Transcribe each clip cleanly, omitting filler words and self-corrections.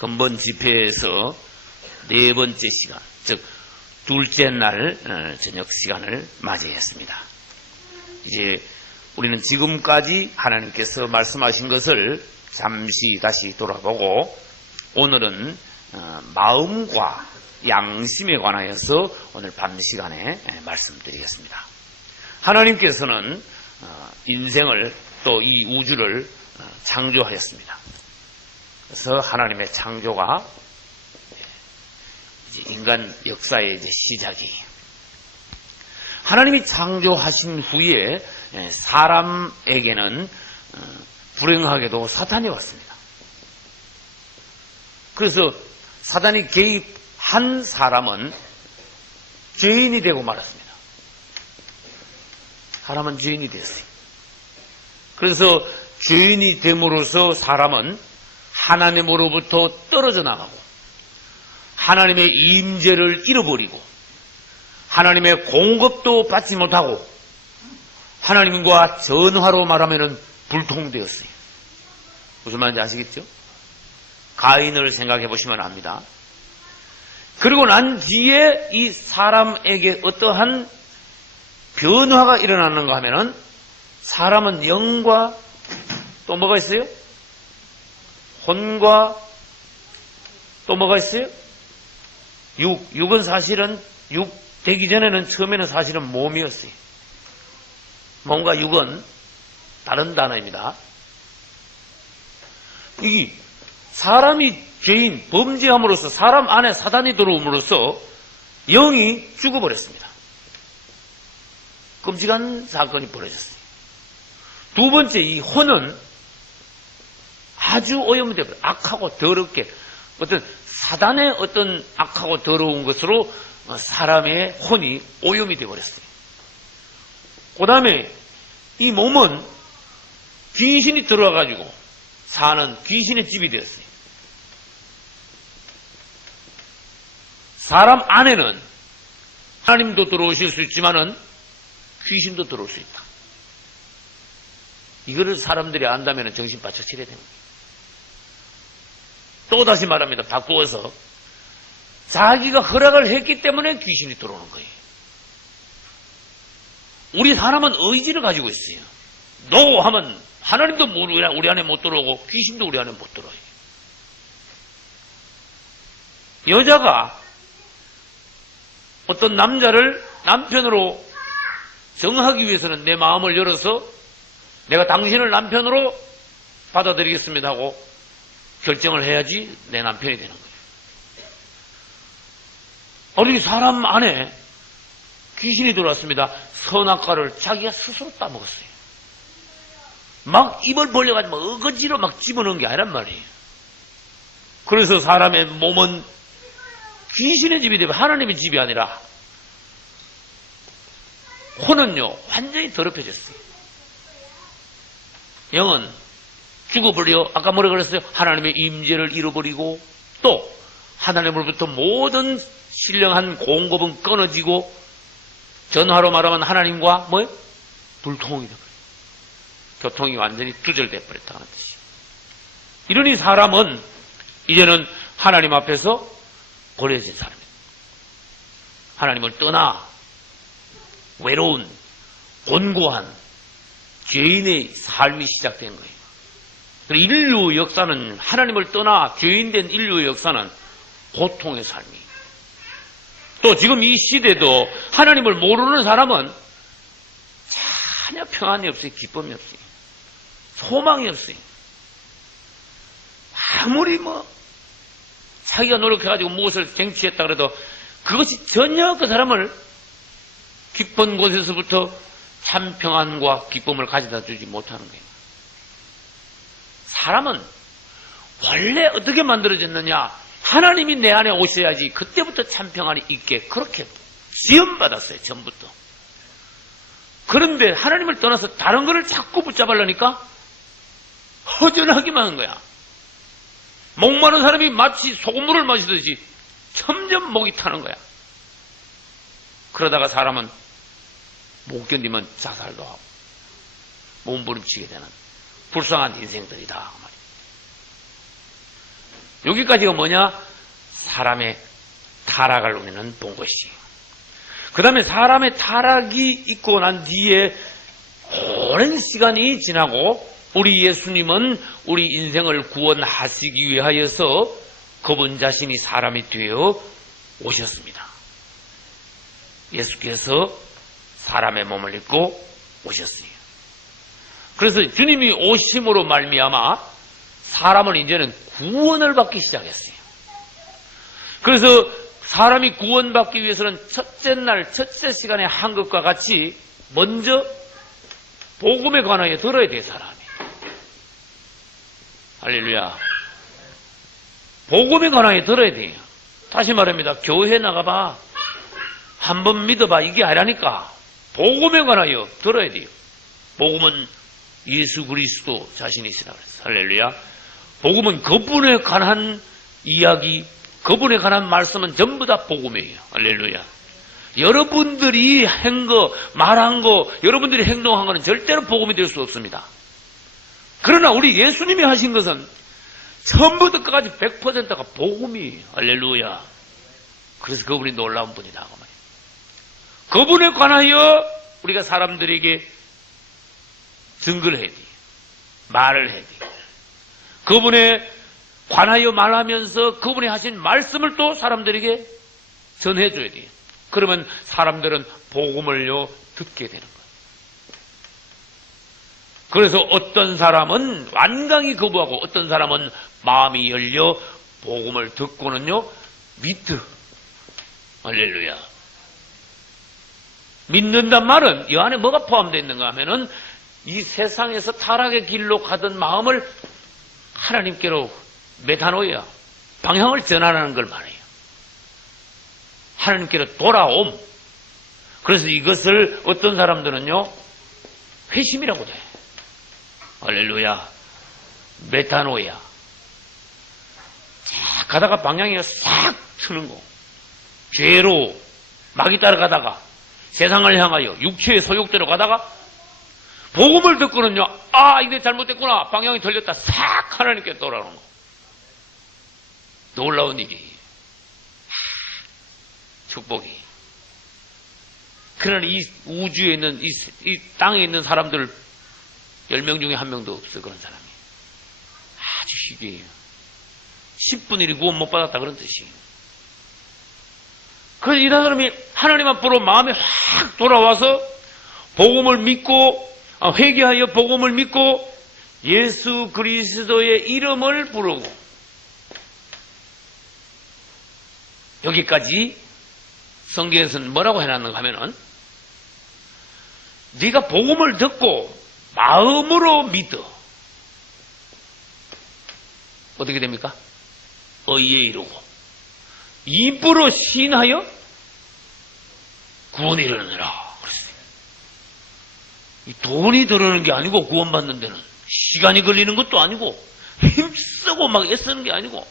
근본 집회에서 네 번째 시간, 즉 둘째 날 저녁 시간을 맞이했습니다. 이제 우리는 지금까지 하나님께서 말씀하신 것을 잠시 다시 돌아보고 오늘은 마음과 양심에 관하여서 오늘 밤 시간에 말씀드리겠습니다. 하나님께서는 인생을 또 이 우주를 창조하였습니다. 그래서 하나님의 창조가 이제 인간 역사의 이제 시작이에요. 하나님이 창조하신 후에 사람에게는 불행하게도 사탄이 왔습니다. 그래서 사탄이 개입한 사람은 죄인이 되고 말았습니다. 사람은 죄인이 되었어요. 그래서 죄인이 됨으로써 사람은 하나님으로부터 떨어져 나가고 하나님의 임재를 잃어버리고 하나님의 공급도 받지 못하고 하나님과 전화로 말하면 불통되었어요. 무슨 말인지 아시겠죠? 가인을 생각해 보시면 압니다. 그리고 난 뒤에 이 사람에게 어떠한 변화가 일어나는가 하면은 사람은 영과 또 뭐가 있어요? 혼과 또 뭐가 있어요? 육은 사실은 육 되기 전에는 처음에는 사실은 몸이었어요. 몸과 육은 다른 단어입니다. 이 사람이 죄인, 범죄함으로써 사람 안에 사단이 들어옴으로써 영이 죽어버렸습니다. 끔찍한 사건이 벌어졌어요. 두 번째, 이 혼은 아주 오염되고 악하고 더럽게 어떤 사단의 어떤 악하고 더러운 것으로 사람의 혼이 오염이 되어버렸어요. 그 다음에 이 몸은 귀신이 들어와가지고 사는 귀신의 집이 되었어요. 사람 안에는 하나님도 들어오실 수 있지만은 귀신도 들어올 수 있다. 이거를 사람들이 안다면 정신 바짝 차려야 됩니다. 또 다시 말합니다. 바꾸어서 자기가 허락을 했기 때문에 귀신이 들어오는 거예요. 우리 사람은 의지를 가지고 있어요. 노 하면 하나님도 우리 안에 못 들어오고 귀신도 우리 안에 못 들어와요. 여자가 어떤 남자를 남편으로 정하기 위해서는 내 마음을 열어서 내가 당신을 남편으로 받아들이겠습니다 하고 결정을 해야지 내 남편이 되는 거예요. 우리 사람 안에 귀신이 들어왔습니다. 선악과를 자기가 스스로 따먹었어요. 막 입을 벌려가지고 어거지로 막 집어넣은 게 아니란 말이에요. 그래서 사람의 몸은 귀신의 집이 되면 하나님의 집이 아니라 혼은요 완전히 더럽혀졌어요. 영은 죽어버려 아까 뭐라 그랬어요? 하나님의 임재를 잃어버리고 또 하나님으로부터 모든 신령한 공급은 끊어지고 전화로 말하면 하나님과 뭐예요? 불통이 되어버려요. 교통이 완전히 두절되어 버렸다는 뜻이에요. 이러니 사람은 이제는 하나님 앞에서 버려진 사람입니다. 하나님을 떠나 외로운 곤고한 죄인의 삶이 시작된 거예요. 인류 역사는 하나님을 떠나 죄인된 인류의 역사는 고통의 삶이에요. 또 지금 이 시대도 하나님을 모르는 사람은 전혀 평안이 없어요. 기쁨이 없어요. 소망이 없어요. 아무리 자기가 노력해가지고 무엇을 쟁취했다 그래도 그것이 전혀 그 사람을 깊은 곳에서부터 참 평안과 기쁨을 가져다 주지 못하는 거예요. 사람은 원래 어떻게 만들어졌느냐? 하나님이 내 안에 오셔야지 그때부터 참 평안이 있게 그렇게 지원받았어요. 전부터. 그런데 하나님을 떠나서 다른 것을 자꾸 붙잡으려니까 허전하기만 한 거야. 목마른 사람이 마치 소금물을 마시듯이 점점 목이 타는 거야. 그러다가 사람은 못 견디면 자살도 하고 몸부림치게 되는 불쌍한 인생들이다. 여기까지가 뭐냐? 사람의 타락을 우리는 본 것이에요. 그 다음에 사람의 타락이 있고 난 뒤에 오랜 시간이 지나고 우리 예수님은 우리 인생을 구원하시기 위하여서 그분 자신이 사람이 되어 오셨습니다. 예수께서 사람의 몸을 입고 오셨어요. 그래서 주님이 오심으로 말미암아 사람은 이제는 구원을 받기 시작했어요. 그래서 사람이 구원받기 위해서는 첫째 날, 첫째 시간에 한 것과 같이 먼저 복음에 관하여 들어야 돼요, 사람이. 할렐루야. 복음에 관하여 들어야 돼요. 다시 말합니다. 교회 나가봐. 한번 믿어봐. 이게 아니라니까. 복음에 관하여 들어야 돼요. 복음은 예수 그리스도 자신이시라 그랬어요. 할렐루야. 복음은 그분에 관한 이야기, 그분에 관한 말씀은 전부 다 복음이에요. 할렐루야. 여러분들이 한 거, 말한 거, 여러분들이 행동한 거는 절대로 복음이 될 수 없습니다. 그러나 우리 예수님이 하신 것은 처음부터 끝까지 100%가 복음이에요. 할렐루야. 그래서 그분이 놀라운 분이다. 그분에 관하여 우리가 사람들에게 증거를 해야 돼요. 말을 해야 돼요. 그분에 관하여 말하면서 그분이 하신 말씀을 또 사람들에게 전해줘야 돼요. 그러면 사람들은 복음을요 듣게 되는 거예요. 그래서 어떤 사람은 완강히 거부하고 어떤 사람은 마음이 열려 복음을 듣고는요 믿어. 할렐루야. 믿는단 말은 이 안에 뭐가 포함되어 있는가 하면은 이 세상에서 타락의 길로 가던 마음을 하나님께로 메타노이아 방향을 전환하는 걸 말해요. 하나님께로 돌아옴. 그래서 이것을 어떤 사람들은요 회심이라고 돼. 할렐루야. 메타노이아. 쫙 가다가 방향이 싹 트는 거. 죄로 막이 따라가다가 세상을 향하여 육체의 소욕대로 가다가 복음을 듣고는요, 아, 이게 잘못됐구나. 방향이 틀렸다. 싹 하나님께 돌아오는 거. 놀라운 일이에요. 축복이. 그러나 이 우주에 있는, 이 땅에 있는 사람들 10명 중에 1명도 없어요. 그런 사람이. 아주 희귀해요. 10분 일이 구원 못 받았다. 그런 뜻이에요. 그래서 이 사람이 하나님 앞으로 마음이 확 돌아와서 복음을 믿고 회개하여 복음을 믿고 예수 그리스도의 이름을 부르고 여기까지 성경에서는 뭐라고 해놨는가 하면은 네가 복음을 듣고 마음으로 믿어 어떻게 됩니까? 의에 이르고 입으로 시인하여 구원에 이르느니라. 이 돈이 들어오는 게 아니고 구원받는 데는 시간이 걸리는 것도 아니고 힘쓰고 막 애쓰는 게 아니고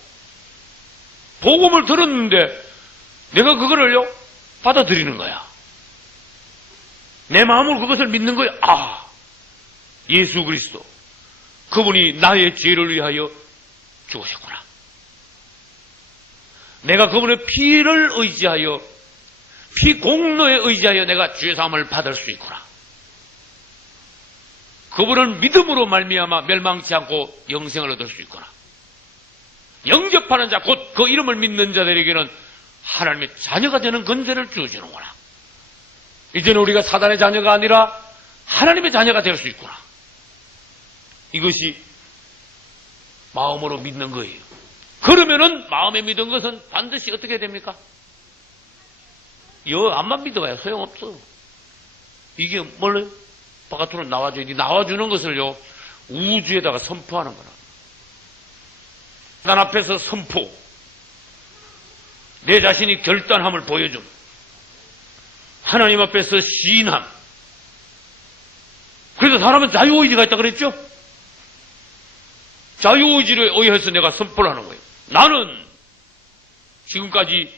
복음을 들었는데 내가 그거를요 받아들이는 거야. 내 마음으로 그것을 믿는 거야. 아, 예수 그리스도 그분이 나의 죄를 위하여 죽으셨구나. 내가 그분의 피를 의지하여 피 공로에 의지하여 내가 죄사함을 받을 수 있구나. 그분은 믿음으로 말미암아 멸망치 않고 영생을 얻을 수 있구나. 영접하는 자, 곧 그 이름을 믿는 자들에게는 하나님의 자녀가 되는 권세를 주어주는구나. 이제는 우리가 사단의 자녀가 아니라 하나님의 자녀가 될 수 있구나. 이것이 마음으로 믿는 거예요. 그러면은 마음에 믿은 것은 반드시 어떻게 됩니까? 암만 믿어봐야 소용없어. 이게 뭘요? 바깥으로 나와줘야지. 나와주는 것을요 우주에다가 선포하는 거라. 난 앞에서 선포. 내 자신이 결단함을 보여줌. 하나님 앞에서 시인함. 그래서 사람은 자유의지가 있다 그랬죠? 자유의지를 의해서 내가 선포를 하는 거예요. 나는 지금까지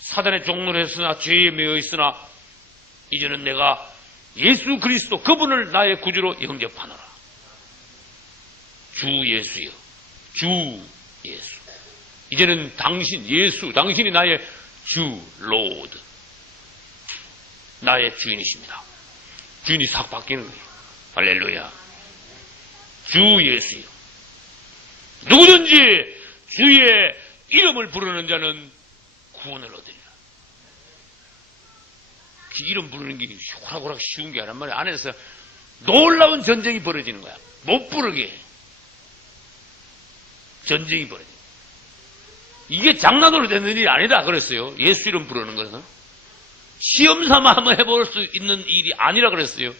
사단의 종로를 했으나 죄에 매여 있으나 이제는 내가 예수 그리스도 그분을 나의 구주로 영접하노라. 주 예수여. 주 예수. 이제는 당신, 예수, 당신이 나의 주, 로드. 나의 주인이십니다. 주인이 싹 바뀌는 거예요. 할렐루야. 주 예수요. 누구든지 주의 이름을 부르는 자는 구원을 얻으리라. 이름 부르는 게 호락호락 쉬운 게 아니란 말이야. 안에서 놀라운 전쟁이 벌어지는 거야. 못 부르게. 전쟁이 벌어지는 거야. 이게 장난으로 되는 일이 아니다 그랬어요. 예수 이름 부르는 것은. 시험 삼아 한번 해볼 수 있는 일이 아니라 그랬어요.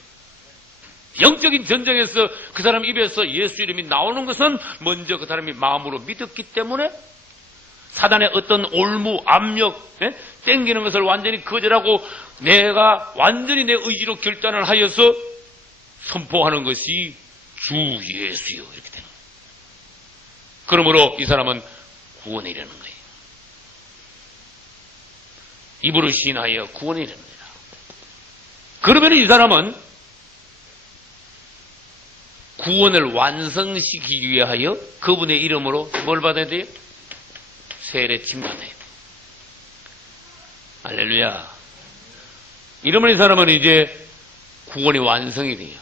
영적인 전쟁에서 그 사람 입에서 예수 이름이 나오는 것은 먼저 그 사람이 마음으로 믿었기 때문에 사단의 어떤 올무, 압력, 땡기는 것을 완전히 거절하고 내가 완전히 내 의지로 결단을 하여서 선포하는 것이 주 예수요. 이렇게 되는 거예요. 그러므로 이 사람은 구원에 이르는 거예요. 입으로 시인하여 구원에 이릅니다. 그러면 이 사람은 구원을 완성시키기 위하여 그분의 이름으로 뭘 받아야 돼요? 세례 침 받아야 돼요. 할렐루야. 이러면 이 사람은 이제 구원이 완성이 돼요.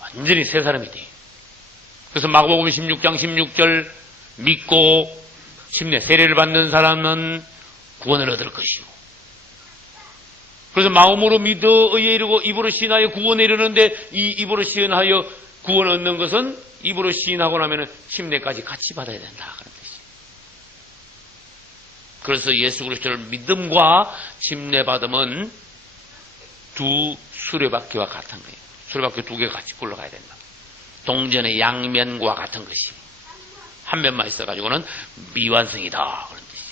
완전히 새 사람이 돼요. 그래서 마가복음 16장 16절 믿고 침례 세례를 받는 사람은 구원을 얻을 것이고, 그래서 마음으로 믿어 의에 이르고 입으로 시인하여 구원에 이르는데 이 입으로 시인하여 구원 얻는 것은 입으로 시인하고 나면 침례까지 같이 받아야 된다 그런 뜻이에요. 그래서 예수 그리스도를 믿음과 침례 받음은 두 수레바퀴와 같은 거예요. 수레바퀴 두 개가 같이 굴러가야 된다. 동전의 양면과 같은 것이 한 면만 있어가지고는 미완성이다 그런 뜻이에요.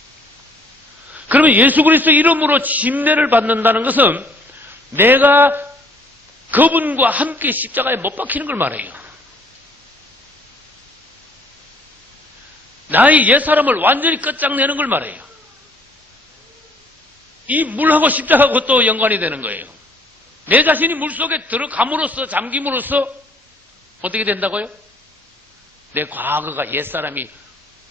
그러면 예수 그리스도 이름으로 침례를 받는다는 것은 내가 그분과 함께 십자가에 못 박히는 걸 말해요. 나의 옛사람을 완전히 끝장내는 걸 말해요. 이 물하고 십자가하고 또 연관이 되는 거예요. 내 자신이 물속에 들어감으로써 잠김으로써 어떻게 된다고요? 내 과거가 옛사람이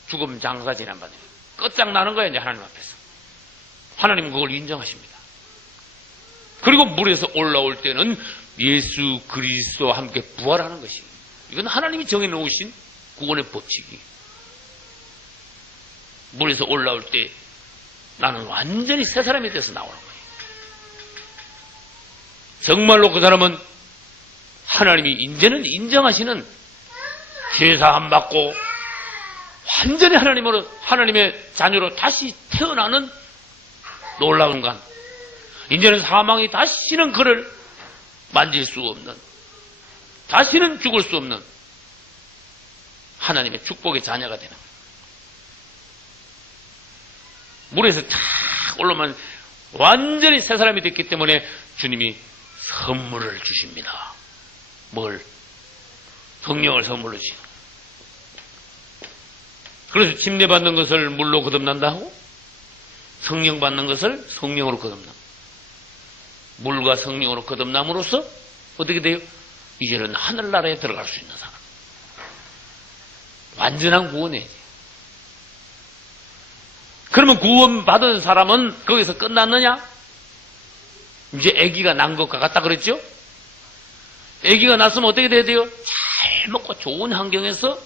죽음 장사 지난 바들 끝장나는 거예요. 이제 하나님 앞에서. 하나님은 그걸 인정하십니다. 그리고 물에서 올라올 때는 예수 그리스도와 함께 부활하는 것이에요. 이건 하나님이 정해놓으신 구원의 법칙이. 물에서 올라올 때 나는 완전히 새 사람이 돼서 나오는 거예요. 정말로 그 사람은 하나님이 이제는 인정하시는 죄사함 받고 완전히 하나님의 자녀로 다시 태어나는 놀라운 간. 이제는 사망이 다시는 그를 만질 수 없는, 다시는 죽을 수 없는 하나님의 축복의 자녀가 되는 거예요. 물에서 탁 올라오면 완전히 새 사람이 됐기 때문에 주님이 선물을 주십니다. 뭘? 성령을 선물로 주시는 거예요. 그래서 침례 받는 것을 물로 거듭난다고 성령 받는 것을 성령으로 거듭납니다. 물과 성령으로 거듭남으로써 어떻게 돼요? 이제는 하늘나라에 들어갈 수 있는 사람. 완전한 구원이에요. 그러면 구원받은 사람은 거기서 끝났느냐? 이제 아기가 난 것과 같다 그랬죠? 아기가 났으면 어떻게 돼야 돼요? 잘 먹고 좋은 환경에서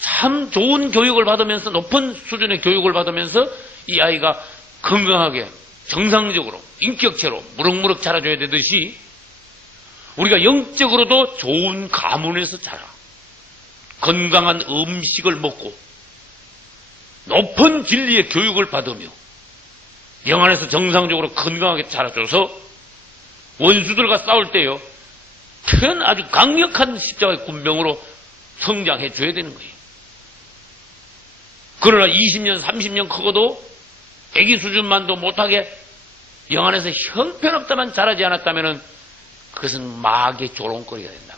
참 좋은 교육을 받으면서 높은 수준의 교육을 받으면서 이 아이가 건강하게 정상적으로 인격체로 무럭무럭 자라줘야 되듯이 우리가 영적으로도 좋은 가문에서 자라 건강한 음식을 먹고 높은 진리의 교육을 받으며 영 안에서 정상적으로 건강하게 자라줘서 원수들과 싸울 때요 큰 아주 강력한 십자가의 군병으로 성장해 줘야 되는 거예요. 그러나 20년 30년 크고도 애기 수준만도 못하게 영 안에서 형편없다만 자라지 않았다면 그것은 마귀의 조롱거리가 된다.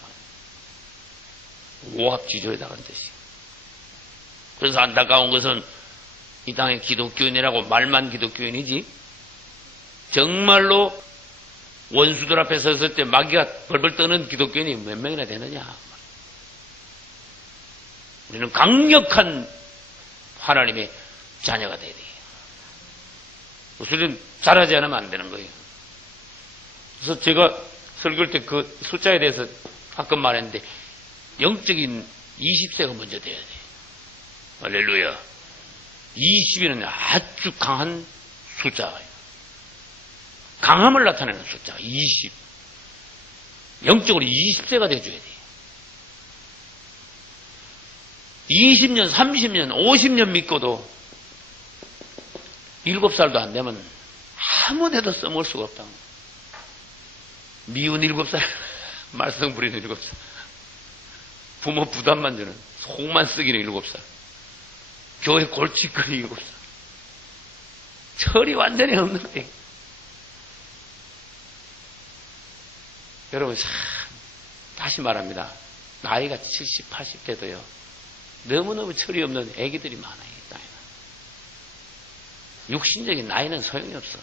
오합지졸이다 그런 뜻이에요. 그래서 안타까운 것은 이 땅의 기독교인이라고 말만 기독교인이지 정말로 원수들 앞에 섰을 때 마귀가 벌벌 떠는 기독교인이 몇 명이나 되느냐. 우리는 강력한 하나님의 자녀가 돼야 돼요. 우리는 잘하지 않으면 안 되는 거예요. 그래서 제가 설교할 때 그 숫자에 대해서 가끔 말했는데 영적인 20세가 먼저 돼야 돼요. 할렐루야. 20이는 아주 강한 숫자예요. 강함을 나타내는 숫자 20. 영적으로 20세가 돼줘야 돼요. 20년, 30년, 50년 믿고도 7살도 안 되면 아무 데도 써먹을 수가 없다. 미운 7살, 말썽 부리는 7살, 부모 부담만 주는, 속만 썩이는 7살, 교회 골칫거리 7살. 철이 완전히 없는 거예요. 여러분, 참, 다시 말합니다. 나이가 70, 80대도요, 너무너무 철이 없는 애기들이 많아요. 육신적인 나이는 소용이 없어.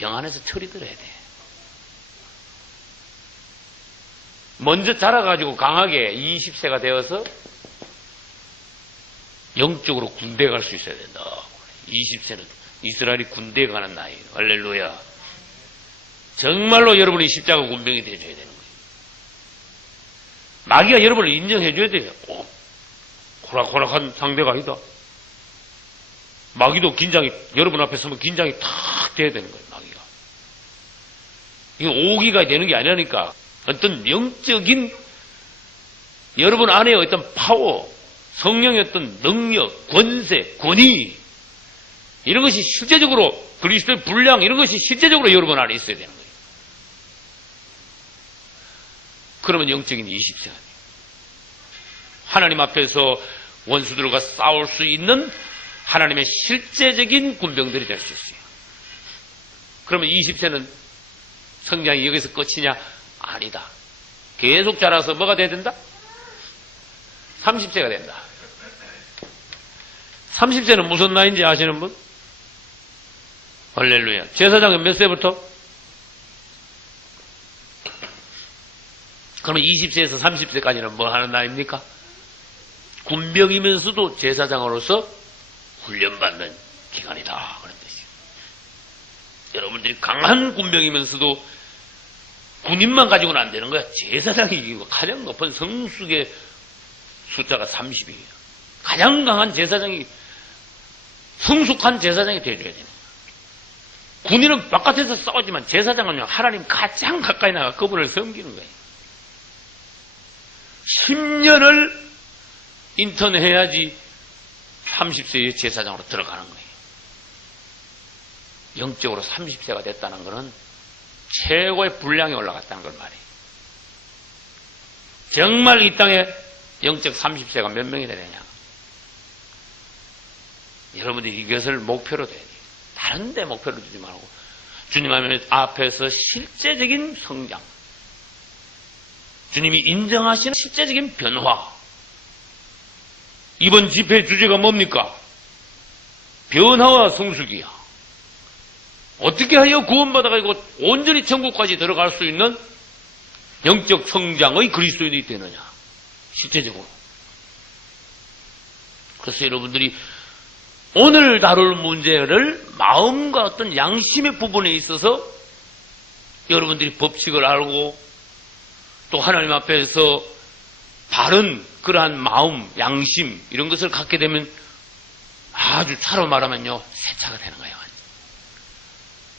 영 안에서 철이 들어야 돼. 먼저 자라가지고 강하게 20세가 되어서 영적으로 군대에 갈 수 있어야 된다. 20세는 이스라엘이 군대에 가는 나이에요. 할렐루야. 정말로 여러분이 십자가 군병이 되어줘야 되는 거예요. 마귀가 여러분을 인정해줘야 돼요. 호락호락한 상대가 아니다. 마귀도 긴장이, 여러분 앞에 서면 긴장이 탁 돼야 되는 거예요, 마귀가. 이거 오기가 되는 게 아니라니까. 어떤 영적인 여러분 안에 어떤 파워, 성령의 어떤 능력, 권세, 권위, 이런 것이 실제적으로 그리스도의 분량, 이런 것이 실제적으로 여러분 안에 있어야 되는 거예요. 그러면 영적인 20세가 돼요. 하나님 앞에서 원수들과 싸울 수 있는 하나님의 실제적인 군병들이 될 수 있어요. 그러면 20세는 성장이 여기서 끝이냐? 아니다. 계속 자라서 뭐가 돼야 된다? 30세가 된다. 30세는 무슨 나이인지 아시는 분? 할렐루야. 제사장은 몇 세부터? 그러면 20세에서 30세까지는 뭐 하는 나이입니까? 군병이면서도 제사장으로서 훈련받는 기간이다. 그런 뜻이에요. 여러분들이 강한 군병이면서도 군인만 가지고는 안 되는 거야. 제사장이 가장 높은 성숙의 숫자가 30이에요. 가장 강한 제사장이, 성숙한 제사장이 되어줘야 되는 거예요. 군인은 바깥에서 싸우지만 제사장은 하나님 가장 가까이 나가 그분을 섬기는 거예요. 10년을 인턴해야지 30세의 제사장으로 들어가는 거예요. 영적으로 30세가 됐다는 것은 최고의 분량이 올라갔다는 걸 말해요. 정말 이 땅에 영적 30세가 몇 명이나 되냐? 여러분들이 이것을 목표로 둬야 돼요. 다른 데 목표를 두지 말고 주님 앞에서 실제적인 성장, 주님이 인정하시는 실제적인 변화. 이번 집회 주제가 뭡니까? 변화와 성숙이야. 어떻게 하여 구원받아가지고 온전히 천국까지 들어갈 수 있는 영적 성장의 그리스도인이 되느냐? 실제적으로. 그래서 여러분들이 오늘 다룰 문제를 마음과 어떤 양심의 부분에 있어서 여러분들이 법칙을 알고 또 하나님 앞에서 바른 그러한 마음, 양심 이런 것을 갖게 되면 아주 차로 말하면요 새 차가 되는 거예요.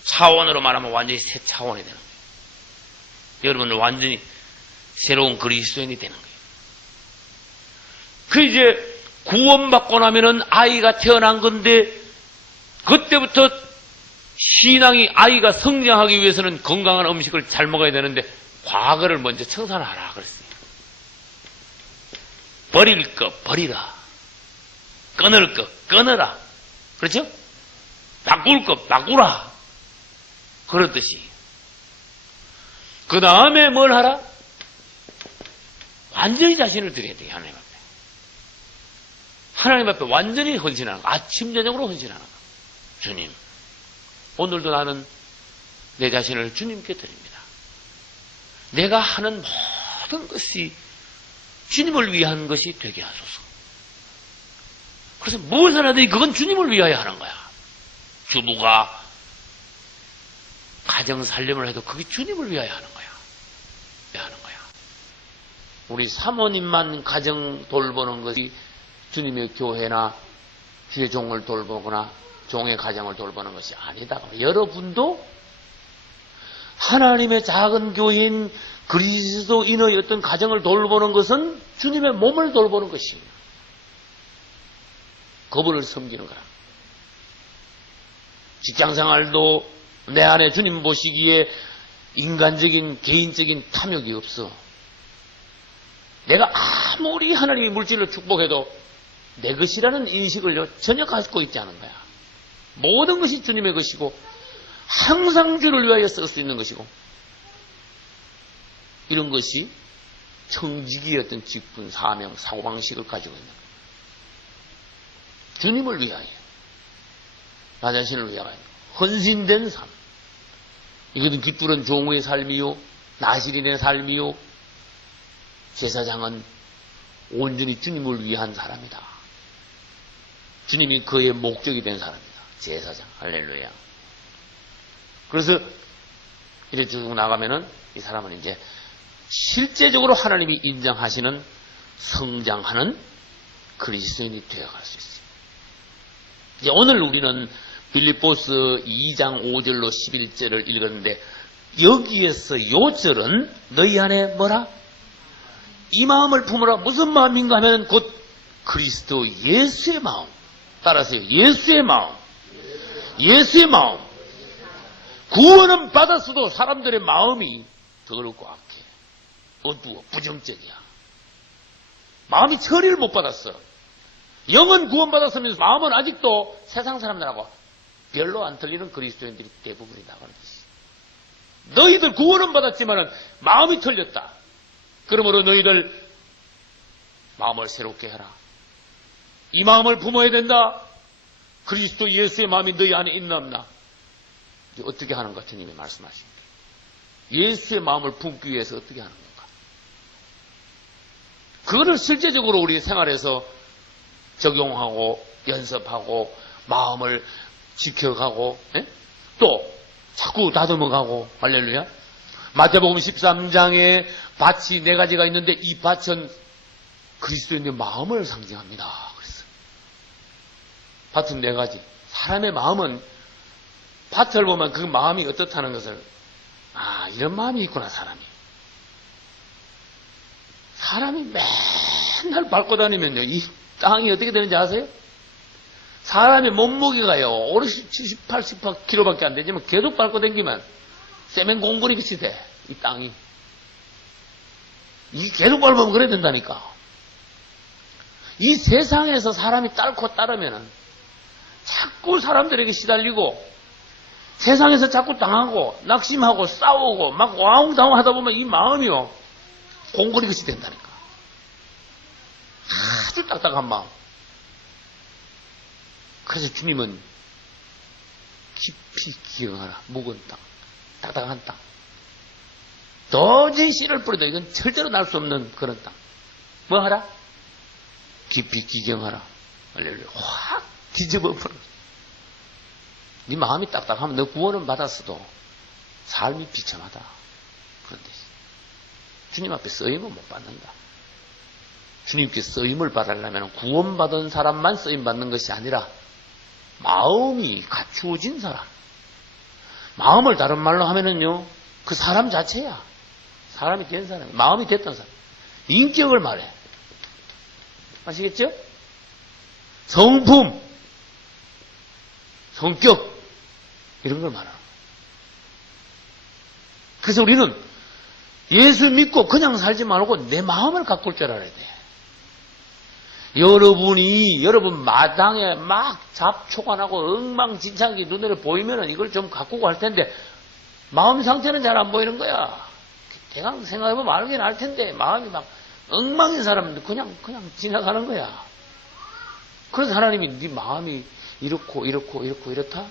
차원으로 말하면 완전히 새 차원이 되는 거예요. 여러분은 완전히 새로운 그리스도인이 되는 거예요. 그 이제 구원받고 나면은 아이가 태어난 건데 그때부터 신앙이 아이가 성장하기 위해서는 건강한 음식을 잘 먹어야 되는데 과거를 먼저 청산하라 그랬어요. 버릴 거 버리라. 끊을 거 끊어라. 그렇죠? 바꿀 거 바꾸라. 그렇듯이. 그 다음에 뭘 하라? 완전히 자신을 드려야 돼요. 하나님 앞에. 하나님 앞에 완전히 헌신하는 거. 아침 저녁으로 헌신하는 거. 주님, 오늘도 나는 내 자신을 주님께 드립니다. 내가 하는 모든 것이 주님을 위한 것이 되게 하소서. 그래서 무엇을 하든지 그건 주님을 위하여 하는 거야. 주부가 가정 살림을 해도 그게 주님을 위하여 하는 거야. 우리 사모님만 가정 돌보는 것이 주님의 교회나 주의 종을 돌보거나 종의 가정을 돌보는 것이 아니다. 여러분도 하나님의 작은 교회인 그리스도인의 어떤 가정을 돌보는 것은 주님의 몸을 돌보는 것이에요. 그분을 섬기는 거라. 직장생활도 내 안에 주님 보시기에 인간적인 개인적인 탐욕이 없어. 내가 아무리 하나님의 물질을 축복해도 내 것이라는 인식을 전혀 갖고 있지 않은 거야. 모든 것이 주님의 것이고 항상 주를 위하여 쓸 수 있는 것이고, 이런 것이 청지기의 어떤 직분, 사명, 사고방식을 가지고 있는 거야. 주님을 위하여, 나 자신을 위하여 헌신된 삶. 이것은 깃두른 종의 삶이요, 나시린의 삶이요, 제사장은 온전히 주님을 위한 사람이다. 주님이 그의 목적이 된 사람이다. 제사장. 할렐루야. 그래서 이렇게 쭉 나가면은 이 사람은 이제 실제적으로 하나님이 인정하시는 성장하는 그리스도인이 되어갈 수 있어요. 이제 오늘 우리는 빌립보서 2장 5절로 11절을 읽었는데, 여기에서 요 절은 너희 안에 뭐라? 이 마음을 품으라. 무슨 마음인가 하면 곧 그리스도 예수의 마음. 따라서요. 예수의 마음. 예수의 마음. 구원은 받았어도 사람들의 마음이 더럽고 악해. 어두워. 부정적이야. 마음이 처리를 못 받았어. 영은 구원받았으면서 마음은 아직도 세상 사람들하고 별로 안 틀리는 그리스도인들이 대부분이 나가는 것이. 너희들 구원은 받았지만 마음이 틀렸다. 그러므로 너희들 마음을 새롭게 해라. 이 마음을 품어야 된다. 그리스도 예수의 마음이 너희 안에 있나 없나. 이제 어떻게 하는가 주님이 말씀하십니다. 예수의 마음을 품기 위해서 어떻게 하는 건가. 그거를 실제적으로 우리 생활에서 적용하고 연습하고 마음을 지켜가고, 또 자꾸 다듬어가고. 할렐루야. 마태복음 13장에 밭이 4가지가 있는데 이 밭은 그리스도인의 마음을 상징합니다. 그랬어요. 밭은 4가지. 사람의 마음은 밭을 보면 그 마음이 어떻다는 것을, 이런 마음이 있구나. 사람이 맨날 밟고 다니면요, 이 땅이 어떻게 되는지 아세요? 사람의 몸무게가요, 50, 70, 80kg밖에 안 되지만 계속 밟고 다니면 세멘 공구리 같이 돼. 이 땅이. 이 계속 밟으면 그래야 된다니까. 이 세상에서 사람이 딸고 따르면은 자꾸 사람들에게 시달리고 세상에서 자꾸 당하고 낙심하고 싸우고 막 와웅다웅 하다 보면 이 마음이요, 공구리 같이 된다니까. 아주 딱딱한 마음. 그래서 주님은 깊이 기억하라. 묵은 땅, 딱딱한 땅. 도저히 씨를 뿌려도 이건 절대로 날 수 없는 그런 땅. 뭐 하라? 깊이 기경하라. 할렐루야. 확 뒤집어 버려. 네 마음이 딱딱하면 너 구원은 받았어도 삶이 비참하다. 그런데 주님 앞에 쓰임은 못 받는다. 주님께 쓰임을 받으려면 구원받은 사람만 쓰임 받는 것이 아니라 마음이 갖추어진 사람. 마음을 다른 말로 하면은요, 그 사람 자체야. 사람이 된 사람, 마음이 됐던 사람. 인격을 말해. 아시겠죠? 성품, 성격, 이런 걸 말하는 거예요. 그래서 우리는 예수 믿고 그냥 살지 말고 내 마음을 가꿀 줄 알아야 돼. 여러분 마당에 막 잡초가 나고 엉망진창이 눈에 보이면은 이걸 좀 가꾸고 할 텐데, 마음 상태는 잘 안 보이는 거야. 대강 생각해보면 알긴 알 텐데, 마음이 막 엉망인 사람은 그냥 지나가는 거야. 그래서 하나님이 네 마음이 이렇고 이렇다?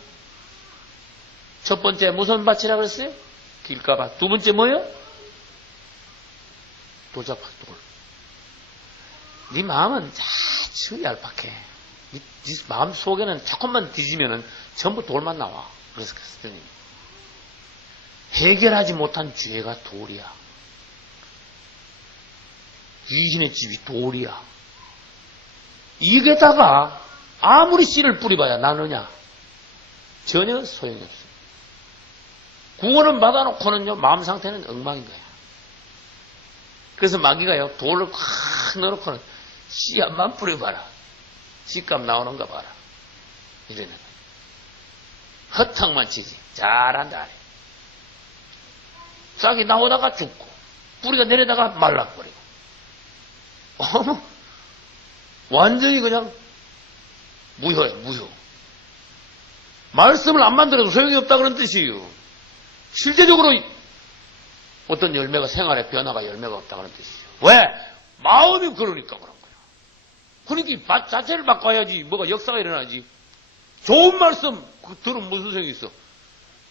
첫 번째 무슨 밭이라 그랬어요? 길가밭. 두 번째 뭐예요? 도자밭. 네 마음은 아주 얄팍해. 네 마음 속에는 조금만 뒤지면은 전부 돌만 나와. 그래서 그랬더니 해결하지 못한 죄가 돌이야. 귀신의 집이 돌이야. 이게다가 아무리 씨를 뿌려봐야 나느냐? 전혀 소용이 없어. 구원은 받아놓고는요, 마음 상태는 엉망인 거야. 그래서 마귀가요, 돌을 콱 넣어놓고는 씨앗만 뿌려봐라. 씨값 나오는가 봐라. 이러는 거야. 허탕만 치지. 잘한다. 싹이 나오다가 죽고, 뿌리가 내려다가 말라버리고. 어머, 완전히 그냥 무효예요, 무효. 말씀을 안 만들어도 소용이 없다 그런 뜻이에요. 실제적으로 어떤 열매가 생활의 변화가 열매가 없다 그런 뜻이에요. 왜? 마음이 그러니까 그런 거야. 그러니까 자체를 바꿔야지 뭐가 역사가 일어나지. 좋은 말씀 들으면 무슨 소용이 있어.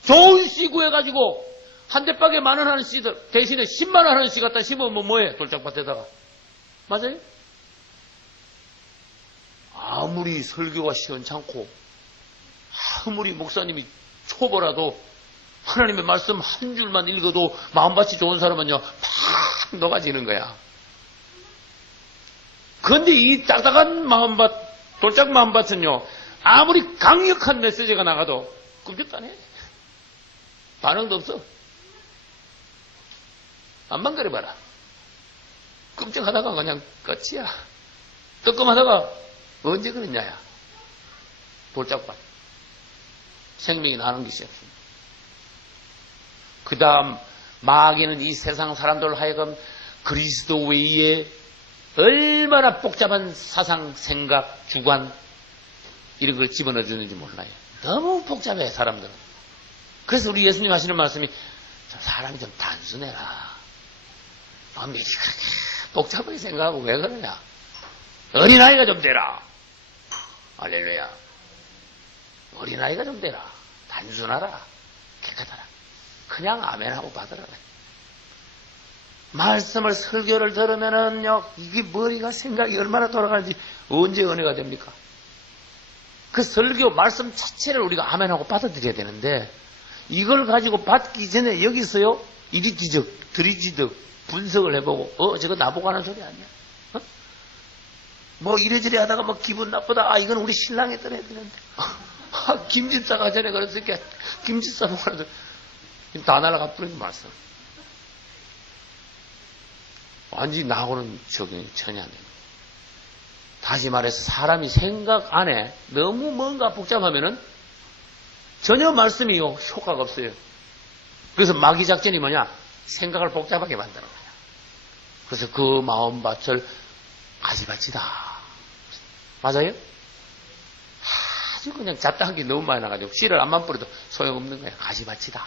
좋은 씨 구해가지고 한 대박에 10,000원 하는 씨 대신에 10만 원 하는 씨 갖다 심으면 뭐해? 돌짝밭에다가. 맞아요? 아무리 설교가 시원찮고 아무리 목사님이 초보라도 하나님의 말씀 한 줄만 읽어도 마음밭이 좋은 사람은요 팍 녹아지는 거야. 그런데 이 딱딱한 마음밭, 돌짝 마음밭은요 아무리 강력한 메시지가 나가도 끔찍도 안 해. 반응도 없어. 안만 그래봐라. 끔찍하다가 그냥 끝이야. 뜨끔하다가 언제 그랬냐야. 돌짝밭. 생명이 나는 것이 없습니다. 그 다음 마귀는 이 세상 사람들 하여금 그리스도 외에 얼마나 복잡한 사상, 생각, 주관 이런 걸 집어넣어 주는지 몰라요. 너무 복잡해 사람들은. 그래서 우리 예수님 하시는 말씀이 사람이 좀 단순해라. 마음이 그렇게 복잡하게 생각하고 왜 그러냐. 어린아이가 좀 되라. 할렐루야. 어린아이가 좀 되라. 단순하라. 깨끗하라. 그냥 아멘하고 받으라. 말씀을 설교를 들으면은요, 이게 머리가 생각이 얼마나 돌아가는지 언제 은혜가 됩니까? 그 설교 말씀 자체를 우리가 아멘하고 받아들여야 되는데, 이걸 가지고 받기 전에 여기서요, 이리지적, 드리지적 분석을 해보고, 저거 나보고 하는 소리 아니야? 뭐 이래저래 하다가 뭐 기분 나쁘다. 이건 우리 신랑이 들어야 되는데. 김집사가 전에 그랬으니까 김집사 보고 하는 소리. 다 날아가 뿌리는 말씀. 완전히 나하고는 적용이 전혀 안 됩니다. 다시 말해서 사람이 생각 안에 너무 뭔가 복잡하면은 전혀 말씀이 효과가 없어요. 그래서 마귀 작전이 뭐냐? 생각을 복잡하게 만드는 거야. 그래서 그 마음밭을 가지밭이다. 맞아요? 아주 그냥 잡다한 게 너무 많이 나가지고 씨를 안만 뿌려도 소용없는 거야. 가지밭이다.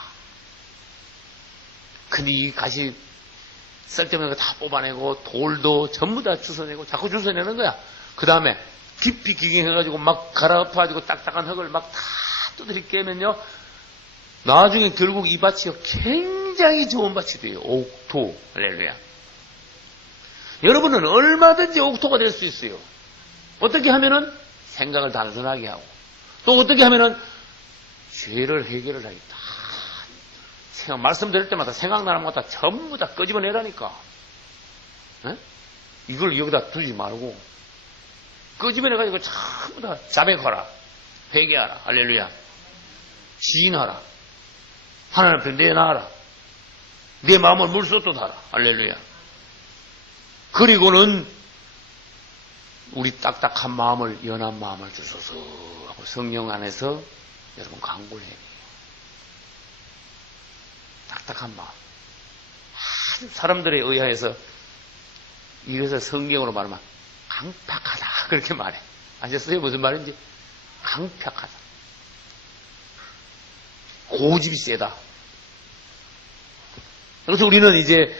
근데 이 가지 쓸데없는 거 다 뽑아내고 돌도 전부 다 주워내고 자꾸 주워내는 거야. 그 다음에 깊이 기경해가지고 막 갈아엎어가지고 딱딱한 흙을 막 다 두드리 깨면요. 나중에 결국 이 밭이 굉장히 좋은 밭이 돼요. 옥토. 할렐루야. 여러분은 얼마든지 옥토가 될 수 있어요. 어떻게 하면은 생각을 단순하게 하고 또 어떻게 하면은 죄를 해결을 하겠다. 말씀 드릴 때마다 생각나는 것다 전부 다 끄집어내라니까. 에? 이걸 여기다 두지 말고 끄집어내가지고 전부 다 자백하라. 회개하라. 할렐루야. 지인하라. 하나님 앞에 내놔라. 내 마음을 물쏟듯 하라. 할렐루야. 그리고는 우리 딱딱한 마음을 연한 마음을 주소서 하고 성령 안에서 여러분 간구를 해요. 딱딱한 마음. 사람들에 의하여서 이래서 성경으로 말하면 강팍하다 그렇게 말해. 아셨어요? 무슨 말인지? 강팍하다. 고집이 세다. 그래서 우리는 이제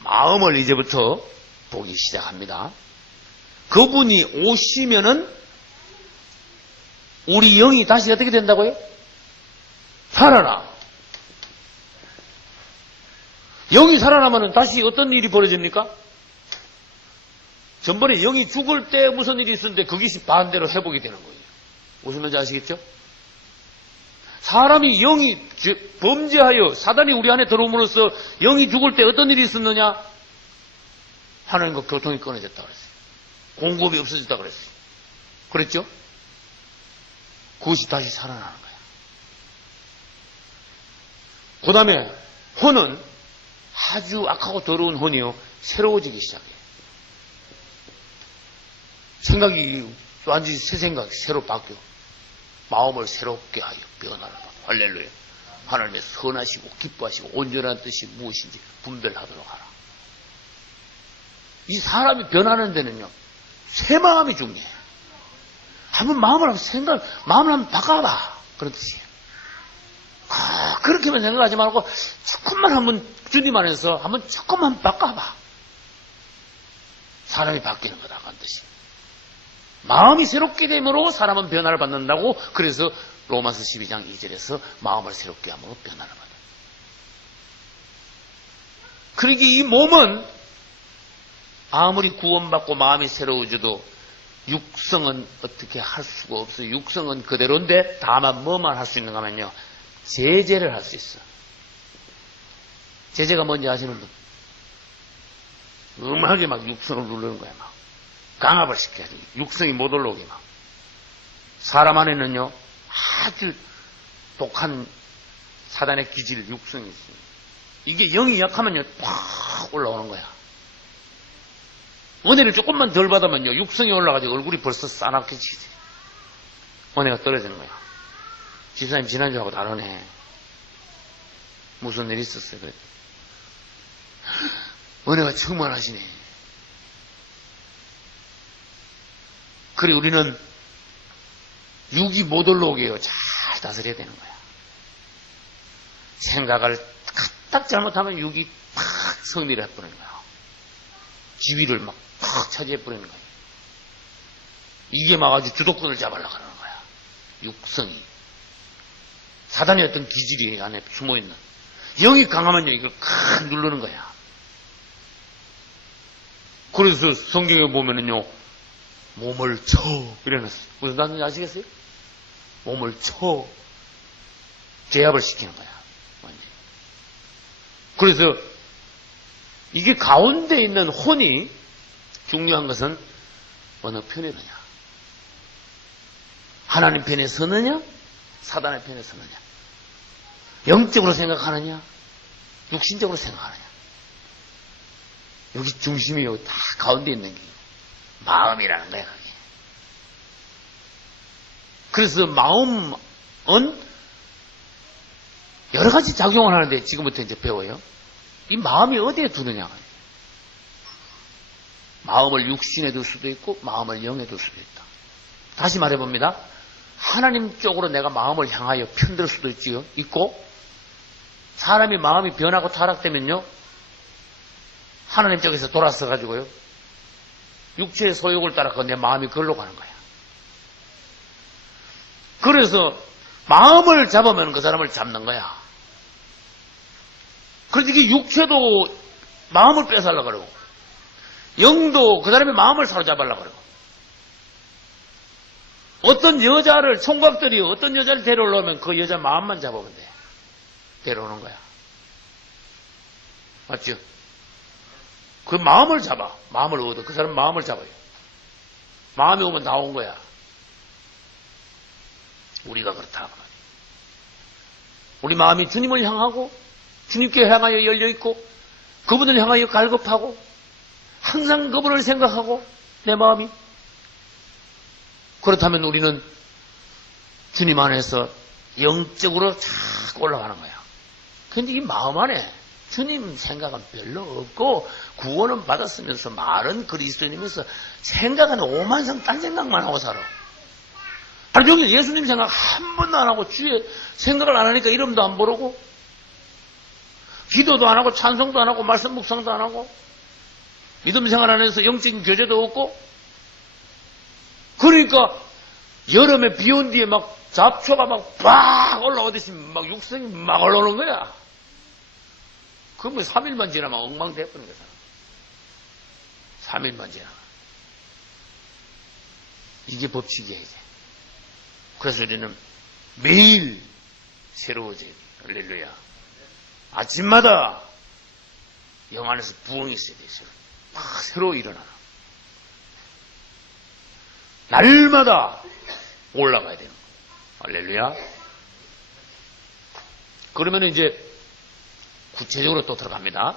마음을 이제부터 보기 시작합니다. 그분이 오시면은 우리 영이 다시 어떻게 된다고요? 살아나. 영이 살아나면 다시 어떤 일이 벌어집니까? 전번에 영이 죽을 때 무슨 일이 있었는데 그것이 반대로 회복이 되는 거예요. 무슨 말인지 아시겠죠? 사람이 영이 범죄하여 사단이 우리 안에 들어옴으로써 영이 죽을 때 어떤 일이 있었느냐? 하나님과 교통이 끊어졌다 그랬어요. 공급이 없어졌다 그랬어요. 그랬죠? 그것이 다시 살아나는 거예요. 그 다음에 혼은 아주 악하고 더러운 혼이요 새로워지기 시작해요. 생각이 완전히 새 생각이 새로 바뀌어 마음을 새롭게 하여 변화를 받고 할렐루야. 하나님의 선하시고 기뻐하시고 온전한 뜻이 무엇인지 분별하도록 하라. 이 사람이 변하는 데는요 새 마음이 중요해요. 한번 마음을 한번 바꿔봐 그런 뜻이에요. 그렇게만 생각하지 말고 조금만 한번 주님 안에서 한번 조금만 바꿔봐. 사람이 바뀌는 거다 그런 뜻이에요. 마음이 새롭게 되므로 사람은 변화를 받는다고. 그래서 로마서 12장 2절에서 마음을 새롭게 함으로 변화를 받아요. 그러니까 이 몸은 아무리 구원받고 마음이 새로워져도 육성은 어떻게 할 수가 없어요. 육성은 그대로인데 다만 뭐만 할 수 있는가 하면요 제재를 할 수 있어. 제재가 뭔지 아시는 분? 음하게 막 육성을 누르는 거야. 막 강압을 시켜야 돼. 육성이 못 올라오게 막. 사람 안에는요 아주 독한 사단의 기질 육성이 있어요. 이게 영이 약하면요 팍 올라오는 거야. 은혜를 조금만 덜 받으면요 육성이 올라가지고 얼굴이 벌써 싸납게 치지. 은혜가 떨어지는 거야. 집사님 지난주하고 다르네. 무슨 일이 있었어요? 그래. 은혜가 정말 하시네. 그래 우리는 육이 못 올라오게요 잘 다스려야 되는 거야. 생각을 딱 잘못하면 육이 팍 성리를 해버리는 거야. 지위를 막 팍 차지해버리는 거야. 이게 막 아주 주도권을 잡으려고 하는 거야. 육성이. 사단의 어떤 기질이 안에 숨어있는. 영이 강하면요 이걸 칵 누르는 거야. 그래서 성경에 보면은요 몸을 쳐 이래놨어요. 무슨 단어인지 아시겠어요? 몸을 쳐 제압을 시키는 거야. 완전히. 그래서 이게 가운데 있는 혼이 중요한 것은 어느 편에 서느냐, 하나님 편에 서느냐 사단의 편에 서느냐, 영적으로 생각하느냐 육신적으로 생각하느냐. 여기 중심이 여기 다 가운데 있는 게 마음이라는 거야. 그게. 그래서 마음은 여러 가지 작용을 하는데 지금부터 이제 배워요. 이 마음이 어디에 두느냐. 마음을 육신에 둘 수도 있고 마음을 영에 둘 수도 있다. 다시 말해봅니다. 하나님 쪽으로 내가 마음을 향하여 편들 수도 있고 사람이 마음이 변하고 타락되면요 하나님 쪽에서 돌아서 가지고요 육체의 소욕을 따라서 내 마음이 그걸로 가는 거야. 그래서 마음을 잡으면 그 사람을 잡는 거야. 그런데 이게 육체도 마음을 뺏으려고 그러고 영도 그 사람의 마음을 사로잡으려고 그러고 어떤 여자를 총각들이 어떤 여자를 데려오려면 그 여자 마음만 잡으면 돼. 데려오는 거야. 맞죠? 그 마음을 잡아. 마음을 얻어. 그 사람 마음을 잡아요. 마음이 오면 나온 거야. 우리가 그렇다. 우리 마음이 주님을 향하고 주님께 향하여 열려있고 그분을 향하여 갈급하고 항상 그분을 생각하고 내 마음이 그렇다면 우리는 주님 안에서 영적으로 착 올라가는 거야. 그런데 이 마음 안에 주님 생각은 별로 없고 구원은 받았으면서 말은 그리스도인이면서 생각은 오만상 딴 생각만 하고 살아. 하루 종일 예수님 생각 한 번도 안 하고 주의 생각을 안 하니까 이름도 안 부르고 기도도 안 하고 찬송도 안 하고 말씀 묵상도 안 하고 믿음 생활 안에서 영적인 교제도 없고 그러니까 여름에 비 온 뒤에 막 잡초가 막 빡 올라오듯이 막 육성이 막 올라오는 거야. 그러면 3일만 지나면 엉망돼버린 거잖아. 3일만 지나면. 이게 법칙이야, 이제. 그래서 우리는 매일 새로워져야 돼. 할렐루야. 아침마다 영 안에서 부흥이 있어야 돼. 막 새로 일어나라. 날마다 올라가야 되는 거야. 할렐루야. 그러면 이제 구체적으로 또 들어갑니다.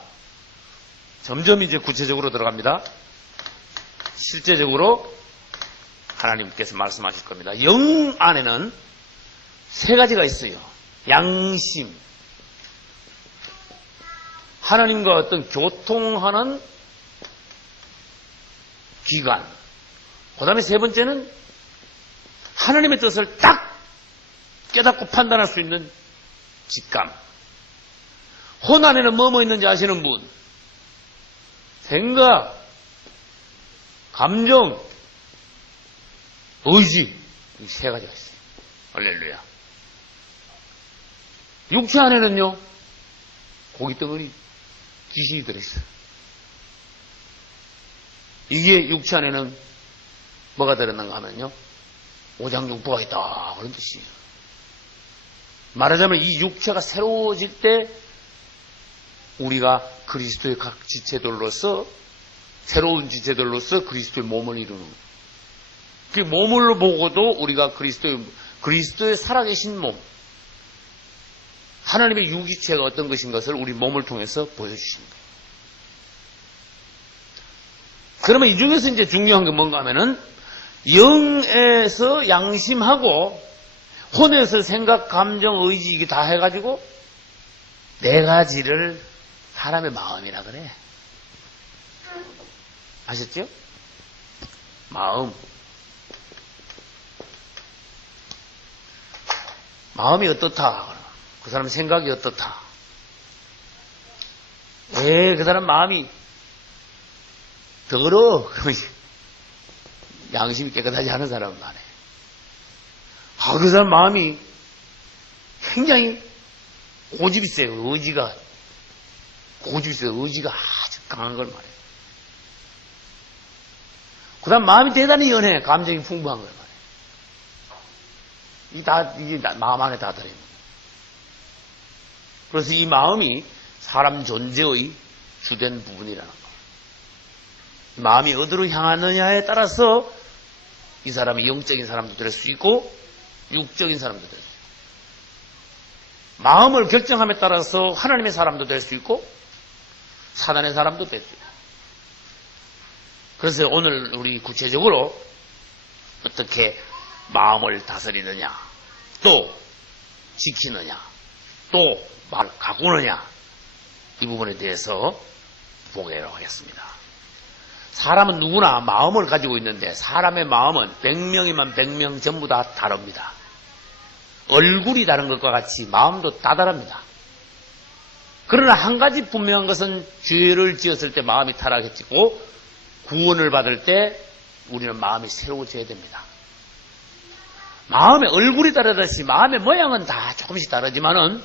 점점 이제 구체적으로 들어갑니다. 실제적으로 하나님께서 말씀하실 겁니다. 영 안에는 세 가지가 있어요. 양심, 하나님과 어떤 교통하는 기관, 그 다음에 세 번째는 하나님의 뜻을 딱 깨닫고 판단할 수 있는 직감. 혼 안에는 뭐뭐 있는지 아시는 분? 생각, 감정, 의지, 이 세 가지가 있어요. 할렐루야. 육체 안에는요, 고깃덩어리, 귀신이 들어있어요. 이게 육체 안에는 뭐가 들었는가 하면요, 오장육부가 있다, 그런 뜻이에요. 말하자면 이 육체가 새로워질 때 우리가 그리스도의 각 지체들로서, 새로운 지체들로서 그리스도의 몸을 이루는 거예요. 그 몸을 보고도 우리가 그리스도의 살아계신 몸, 하나님의 유기체가 어떤 것인 것을 우리 몸을 통해서 보여주시는 거예요. 그러면 이 중에서 이제 중요한 게 뭔가 하면은 영에서 양심하고 혼에서 생각, 감정, 의지 이게 다 해가지고 네 가지를 사람의 마음이라 그래. 아셨죠? 마음. 마음이 어떻다. 그 사람 생각이 어떻다. 그 사람 마음이 더러워. 양심이 깨끗하지 않은 사람은 말해. 그 사람 마음이 굉장히 고집이 세요. 의지가 아주 강한 걸 말해요. 그 다음 마음이 대단히 연해. 감정이 풍부한 걸 말해요. 이게 마음 안에 다 들어있는 거예요. 그래서 이 마음이 사람 존재의 주된 부분이라는 거예요. 마음이 어디로 향하느냐에 따라서 이 사람이 영적인 사람도 될 수 있고 육적인 사람도 될 수 있고, 마음을 결정함에 따라서 하나님의 사람도 될 수 있고 사단의 사람도 될 수 있고. 그래서 오늘 우리 구체적으로 어떻게 마음을 다스리느냐, 또 지키느냐, 또 말을 가꾸느냐, 이 부분에 대해서 보도록 하겠습니다. 사람은 누구나 마음을 가지고 있는데 사람의 마음은 100명이면 100명 전부 다 다릅니다. 얼굴이 다른 것과 같이 마음도 다 다릅니다. 그러나 한 가지 분명한 것은 죄를 지었을 때 마음이 타락했고 구원을 받을 때 우리는 마음이 새로워져야 됩니다. 마음의 얼굴이 다르듯이 마음의 모양은 다 조금씩 다르지만은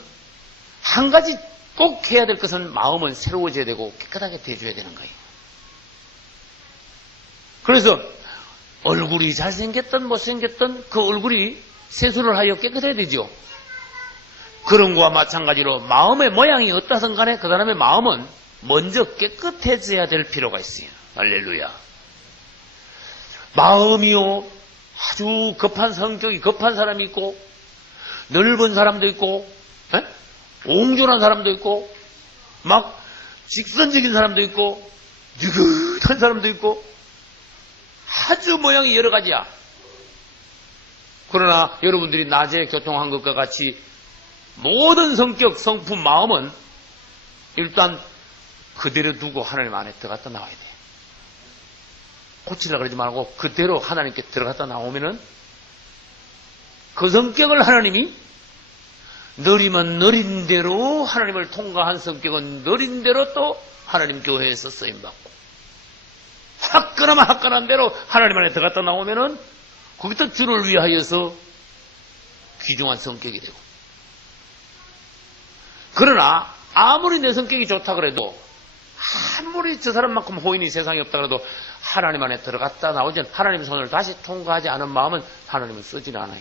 한 가지 꼭 해야 될 것은 마음은 새로워져야 되고 깨끗하게 돼줘야 되는 거예요. 그래서 얼굴이 잘생겼던 못생겼던 그 얼굴이 세수를 하여 깨끗해야 되죠. 그런 거와 마찬가지로 마음의 모양이 어떠하든 간에 그 사람의 마음은 먼저 깨끗해져야 될 필요가 있어요. 할렐루야. 마음이요, 아주 급한 성격이 급한 사람이 있고 넓은 사람도 있고 옹졸한 사람도 있고 막 직선적인 사람도 있고 느긋한 사람도 있고 아주 모양이 여러 가지야. 그러나 여러분들이 낮에 교통한 것과 같이 모든 성격, 성품, 마음은 일단 그대로 두고 하나님 안에 들어갔다 나와야 돼. 고치려고 그러지 말고 그대로 하나님께 들어갔다 나오면은 그 성격을 하나님이 느리면 느린 대로 하나님을 통과한 성격은 느린 대로 또 하나님 교회에서 쓰임받고, 화끈하면 화끈한 대로 하나님 안에 들어갔다 나오면은 거기서 주를 위하여서 귀중한 성격이 되고, 그러나 아무리 내 성격이 좋다 그래도 아무리 저 사람만큼 호인이 세상에 없다 그래도 하나님 안에 들어갔다 나오지 하나님 손을 다시 통과하지 않은 마음은 하나님은 쓰질 않아요.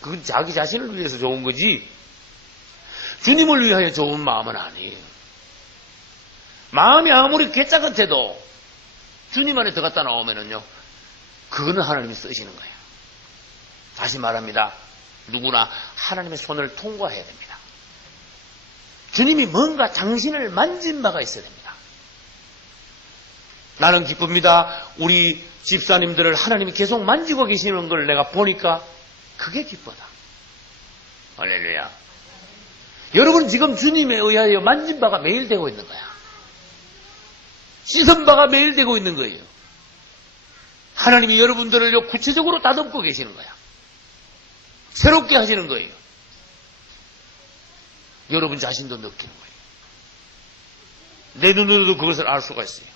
그건 자기 자신을 위해서 좋은 거지 주님을 위하여 좋은 마음은 아니에요. 마음이 아무리 괴짜같아도 주님 안에 들어갔다 나오면은요, 그거는 하나님이 쓰시는 거예요. 다시 말합니다. 누구나 하나님의 손을 통과해야 됩니다. 주님이 뭔가 당신을 만진 바가 있어야 됩니다. 나는 기쁩니다. 우리 집사님들을 하나님이 계속 만지고 계시는 걸 내가 보니까 그게 기쁘다. 할렐루야. 여러분 지금 주님에 의하여 만진 바가 매일 되고 있는 거야. 씻은 바가 매일 되고 있는 거예요. 하나님이 여러분들을 구체적으로 다듬고 계시는 거야. 새롭게 하시는 거예요. 여러분 자신도 느끼는 거예요. 내 눈으로도 그것을 알 수가 있어요.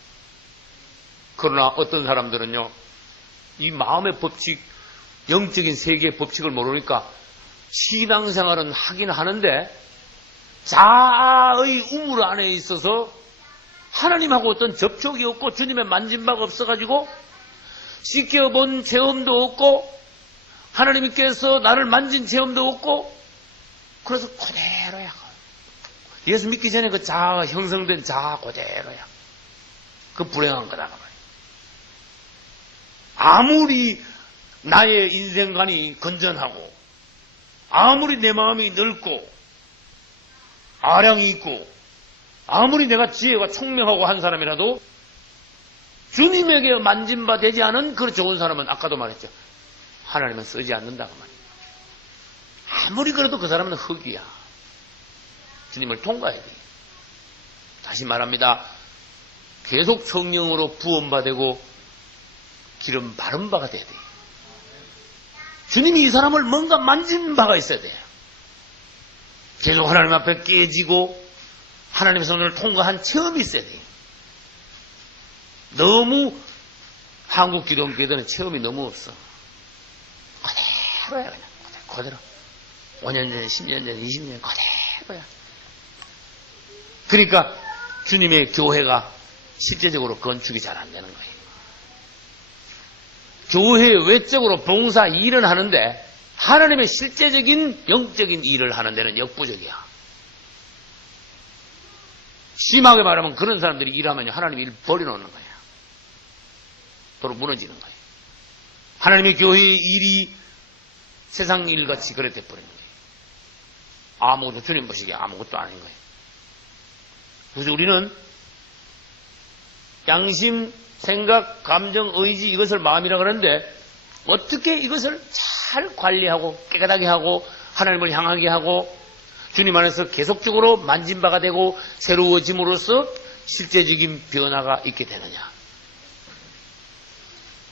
그러나 어떤 사람들은요, 이 마음의 법칙, 영적인 세계의 법칙을 모르니까 신앙생활은 하긴 하는데 자아의 우물 안에 있어서 하나님하고 어떤 접촉이 없고 주님의 만진 바가 없어가지고 씻겨본 체험도 없고 하나님께서 나를 만진 체험도 없고 그래서 그대로야. 예수 믿기 전에 그 자아가 형성된 자아 그대로야. 그 불행한 거다. 아무리 나의 인생관이 건전하고 아무리 내 마음이 넓고 아량이 있고 아무리 내가 지혜가 총명하고 한 사람이라도 주님에게 만진 바 되지 않은 그 좋은 사람은 아까도 말했죠. 하나님은 쓰지 않는다고 말이에요. 아무리 그래도 그 사람은 흙이야. 주님을 통과해야 돼요. 다시 말합니다. 계속 성령으로 부음받고 기름 바른 바가 돼야 돼요. 주님이 이 사람을 뭔가 만진 바가 있어야 돼요. 계속 하나님 앞에 깨지고 하나님의 손을 통과한 체험이 있어야 돼요. 너무 한국 기독교들은 체험이 너무 없어. 그대로야 그냥. 그대로. 5년 전, 10년 전, 20년 그대로야. 그러니까 주님의 교회가 실제적으로 건축이 잘 안 되는 거예요. 교회 외적으로 봉사 일은 하는데 하나님의 실제적인 영적인 일을 하는 데는 역부족이야. 심하게 말하면 그런 사람들이 일하면 하나님 일 버려놓는 거야. 도로 무너지는 거예요. 하나님의 교회의 일이 세상 일같이 그래 돼버리는 거예요. 아무것도 주님 보시기에 아무것도 아닌 거예요. 그래서 우리는 양심, 생각, 감정, 의지 이것을 마음이라 그러는데 어떻게 이것을 잘 관리하고 깨끗하게 하고 하나님을 향하게 하고 주님 안에서 계속적으로 만진 바가 되고 새로워짐으로써 실제적인 변화가 있게 되느냐.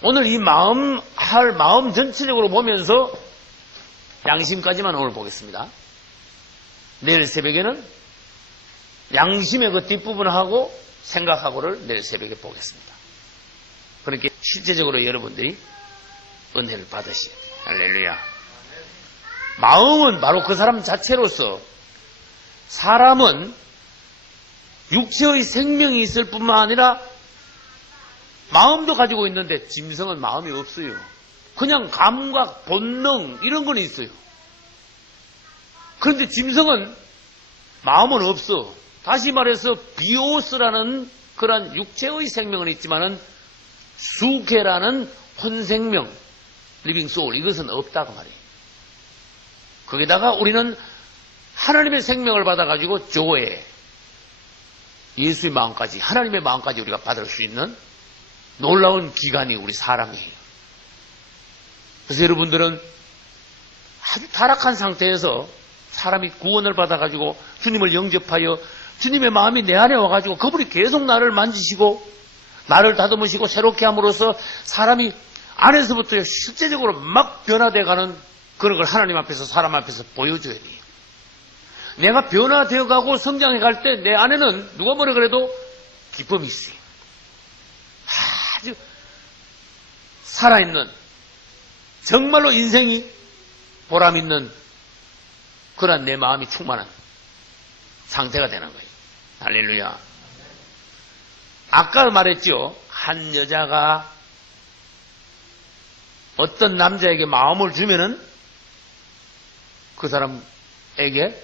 오늘 이 마음 전체적으로 보면서 양심까지만 오늘 보겠습니다. 내일 새벽에는 양심의 그 뒷부분하고 생각하고를 내일 새벽에 보겠습니다. 그렇게 실제적으로 여러분들이 은혜를 받으셔야 돼요. 할렐루야. 마음은 바로 그 사람 자체로서 사람은 육체의 생명이 있을 뿐만 아니라 마음도 가지고 있는데 짐승은 마음이 없어요. 그냥 감각, 본능 이런 건 있어요. 그런데 짐승은 마음은 없어. 다시 말해서 비오스라는 그런 육체의 생명은 있지만은 수케라는 혼생명, 리빙 소울 이것은 없다고 말이에요. 거기다가 우리는 하나님의 생명을 받아가지고 조회, 예수의 마음까지, 하나님의 마음까지 우리가 받을 수 있는 놀라운 기간이 우리 사람이에요. 그래서 여러분들은 아주 타락한 상태에서 사람이 구원을 받아가지고 주님을 영접하여 주님의 마음이 내 안에 와가지고 그분이 계속 나를 만지시고 나를 다듬으시고 새롭게 함으로써 사람이 안에서부터 실제적으로 막 변화돼가는 그런 걸 하나님 앞에서 사람 앞에서 보여줘야 돼요. 내가 변화되어가고 성장해 갈 때 내 안에는 누가 뭐라 그래도 기쁨이 있어요. 아주 살아있는 정말로 인생이 보람있는 그런 내 마음이 충만한 상태가 되는 거예요. 할렐루야. 아까 말했죠. 한 여자가 어떤 남자에게 마음을 주면은 그 사람에게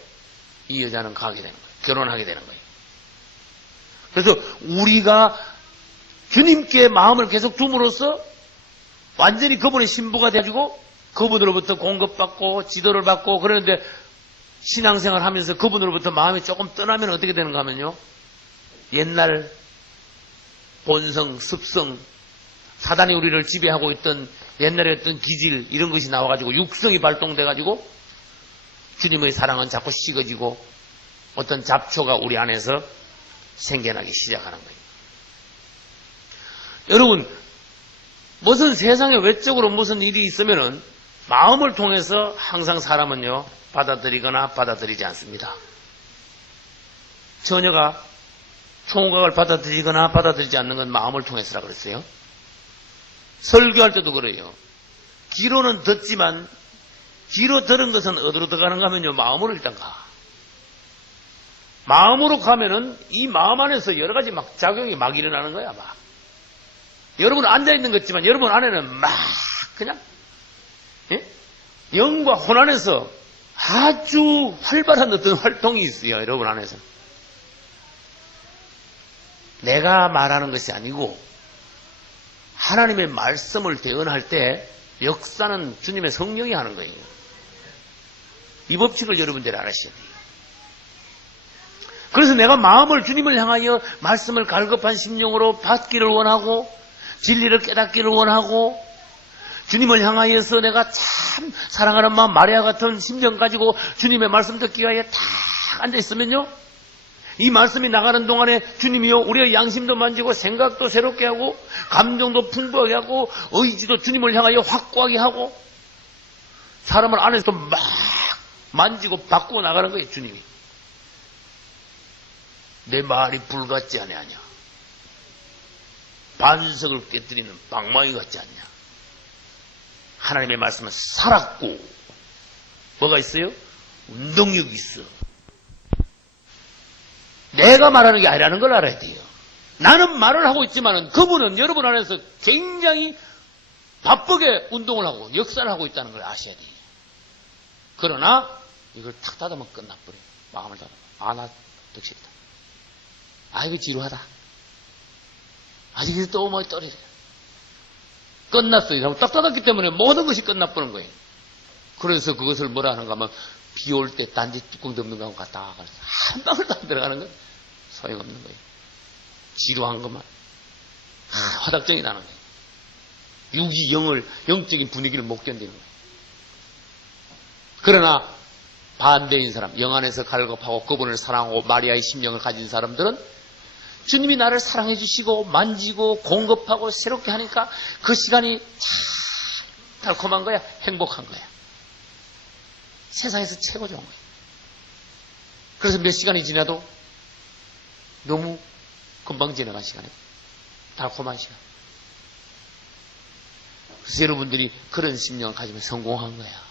이 여자는 가게 되는 거예요. 결혼하게 되는 거예요. 그래서 우리가 주님께 마음을 계속 줌으로써 완전히 그분의 신부가 돼가지고 그분으로부터 공급받고 지도를 받고 그러는데 신앙생활 하면서 그분으로부터 마음이 조금 떠나면 어떻게 되는가 하면요. 옛날 본성, 습성, 사단이 우리를 지배하고 있던 옛날에 어떤 기질 이런 것이 나와가지고 육성이 발동돼가지고 주님의 사랑은 자꾸 식어지고 어떤 잡초가 우리 안에서 생겨나기 시작하는 거예요. 여러분, 무슨 세상에 외적으로 무슨 일이 있으면은 마음을 통해서 항상 사람은요, 받아들이거나 받아들이지 않습니다. 처녀가 총각을 받아들이거나 받아들이지 않는 건 마음을 통해서라 그랬어요. 설교할 때도 그래요. 귀로는 듣지만 귀로 들은 것은 어디로 들어가는가 하면요, 마음으로 일단 가. 마음으로 가면은 이 마음 안에서 여러 가지 막 작용이 막 일어나는 거야, 막. 여러분 앉아있는 것 같지만 여러분 안에는 막 그냥 예? 영과 혼 안에서 아주 활발한 어떤 활동이 있어요. 여러분 안에서. 내가 말하는 것이 아니고 하나님의 말씀을 대언할 때 역사는 주님의 성령이 하는 거예요. 이 법칙을 여러분들이 알아셔야 돼요. 그래서 내가 마음을 주님을 향하여 말씀을 갈급한 심령으로 받기를 원하고 진리를 깨닫기를 원하고 주님을 향하여서 내가 참 사랑하는 마음 마리아 같은 심령 가지고 주님의 말씀 듣기 위하여 딱 앉아있으면요, 이 말씀이 나가는 동안에 주님이요 우리의 양심도 만지고 생각도 새롭게 하고 감정도 풍부하게 하고 의지도 주님을 향하여 확고하게 하고 사람을 안에서 막 만지고 바꾸고 나가는 거예요. 주님이 내 말이 불 같지 아니하냐, 반석을 깨뜨리는 방망이 같지 않냐. 하나님의 말씀은 살았고 뭐가 있어요? 운동력이 있어. 내가 말하는 게 아니라는 걸 알아야 돼요. 나는 말을 하고 있지만 그분은 여러분 안에서 굉장히 바쁘게 운동을 하고 역사를 하고 있다는 걸 아셔야 돼요. 그러나 이걸 탁 닫으면 끝나버려요. 마음을 닫으면 나 득실이다. 이거 지루하다. 아직 또 뭐 떨어져. 끝났어요. 딱 닫았기 때문에 모든 것이 끝나버린 거예요. 그래서 그것을 뭐라 하는가 하면 비 올 때 단지 뚜껑 덮는 거하고 갔다 가서 한 방울도 안 들어가는 건 소용없는 거예요. 지루한 것만 화답정이 나는 거예요. 육이 영적인 분위기를 못 견디는 거예요. 그러나 반대인 사람, 영 안에서 갈급하고 그분을 사랑하고 마리아의 심령을 가진 사람들은 주님이 나를 사랑해 주시고 만지고 공급하고 새롭게 하니까 그 시간이 참 달콤한 거야. 행복한 거야. 세상에서 최고 좋은 거야. 그래서 몇 시간이 지나도 너무 금방 지나간 시간이에요. 달콤한 시간. 그래서 여러분들이 그런 심령을 가지면 성공한 거야.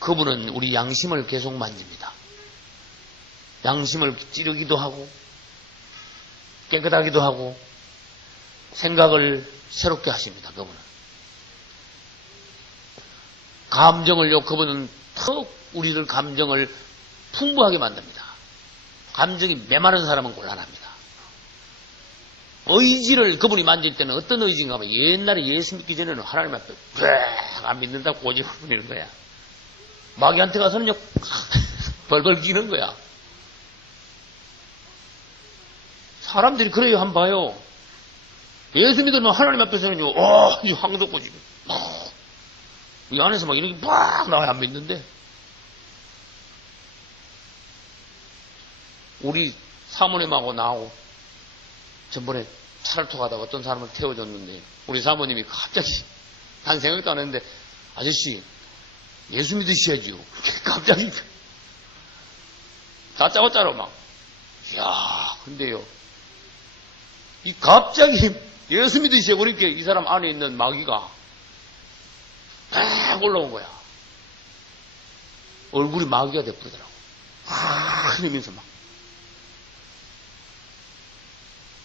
그분은 우리 양심을 계속 만집니다. 양심을 찌르기도 하고 깨끗하기도 하고 생각을 새롭게 하십니다. 그분은 감정을요, 그분은 더 우리들 감정을 풍부하게 만듭니다. 감정이 메마른 사람은 곤란합니다. 의지를 그분이 만질 때는 어떤 의지인가 하면 옛날에 예수 믿기 전에는 하나님 앞에 안 믿는다고 고집을 부리는 거야. 마귀한테 가서는요 벌벌 기는 거야. 사람들이 그래요. 한번 봐요. 예수 믿으면 하나님 앞에서는요, 이 황덕고집. 이 안에서 막 이렇게 막 나와야 안 믿는데. 우리 사모님하고 나하고 전번에 차를 타고 가다가 어떤 사람을 태워줬는데, 우리 사모님이 갑자기, 단 생각도 안 했는데, 아저씨, 예수 믿으셔야지요. 갑자기. 다짜고짜로 막. 이야, 근데요. 이 갑자기 예수 믿으시고 그렇게 이 사람 안에 있는 마귀가 딱 올라온 거야. 얼굴이 마귀가 돼버리더라고. 이러면서 막.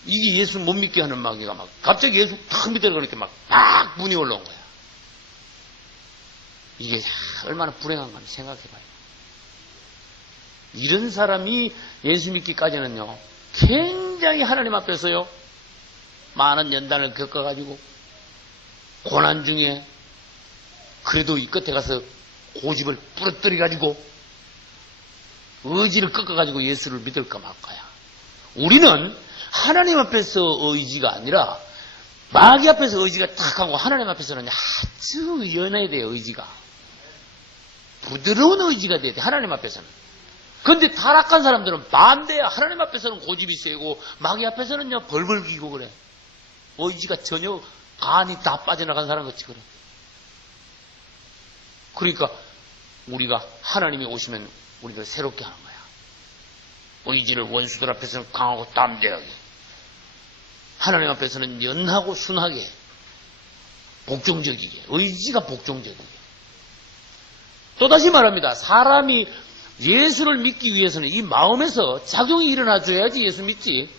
이게 예수 못 믿게 하는 마귀가 막 갑자기 예수 탁 믿으려고 그러니까 막 분이 올라온 거야. 이게 얼마나 불행한가 생각해봐요. 이런 사람이 예수 믿기까지는요, 굉장히 하나님 앞에서요, 많은 연단을 겪어가지고, 고난 중에, 그래도 이 끝에 가서 고집을 부러뜨려가지고, 의지를 꺾어가지고 예수를 믿을까 말까야. 우리는 하나님 앞에서 의지가 아니라, 마귀 앞에서 의지가 탁 하고, 하나님 앞에서는 아주 연해야 돼요, 의지가. 부드러운 의지가 돼야 돼, 하나님 앞에서는. 근데 타락한 사람들은 반대야. 하나님 앞에서는 고집이 세고 마귀 앞에서는요 벌벌 기고 그래. 의지가 전혀 간이 다 빠져나간 사람 같이 그래. 그러니까 우리가 하나님이 오시면 우리를 새롭게 하는 거야. 의지를 원수들 앞에서는 강하고 담대하게, 하나님 앞에서는 연하고 순하게, 복종적이게. 의지가 복종적이게. 또다시 말합니다. 사람이 예수를 믿기 위해서는 이 마음에서 작용이 일어나줘야지 예수 믿지.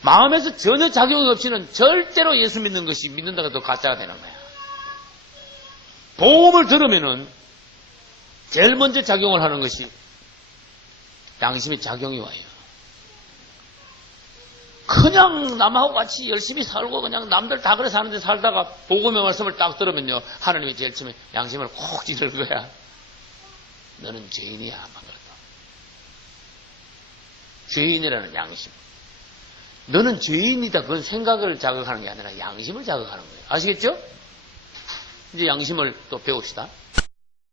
마음에서 전혀 작용이 없이는 절대로 예수 믿는 것이 믿는다고 해도 가짜가 되는 거야. 복음을 들으면은 제일 먼저 작용을 하는 것이 양심의 작용이 와요. 그냥 남하고 같이 열심히 살고 그냥 남들 다 그래 사는데 살다가 복음의 말씀을 딱 들으면요, 하나님이 제일 처음에 양심을 콕 찌를 거야. 너는 죄인이야. 막 그러다. 죄인이라는 양심. 너는 죄인이다. 그건 생각을 자극하는 게 아니라 양심을 자극하는 거예요. 아시겠죠? 이제 양심을 또 배웁시다.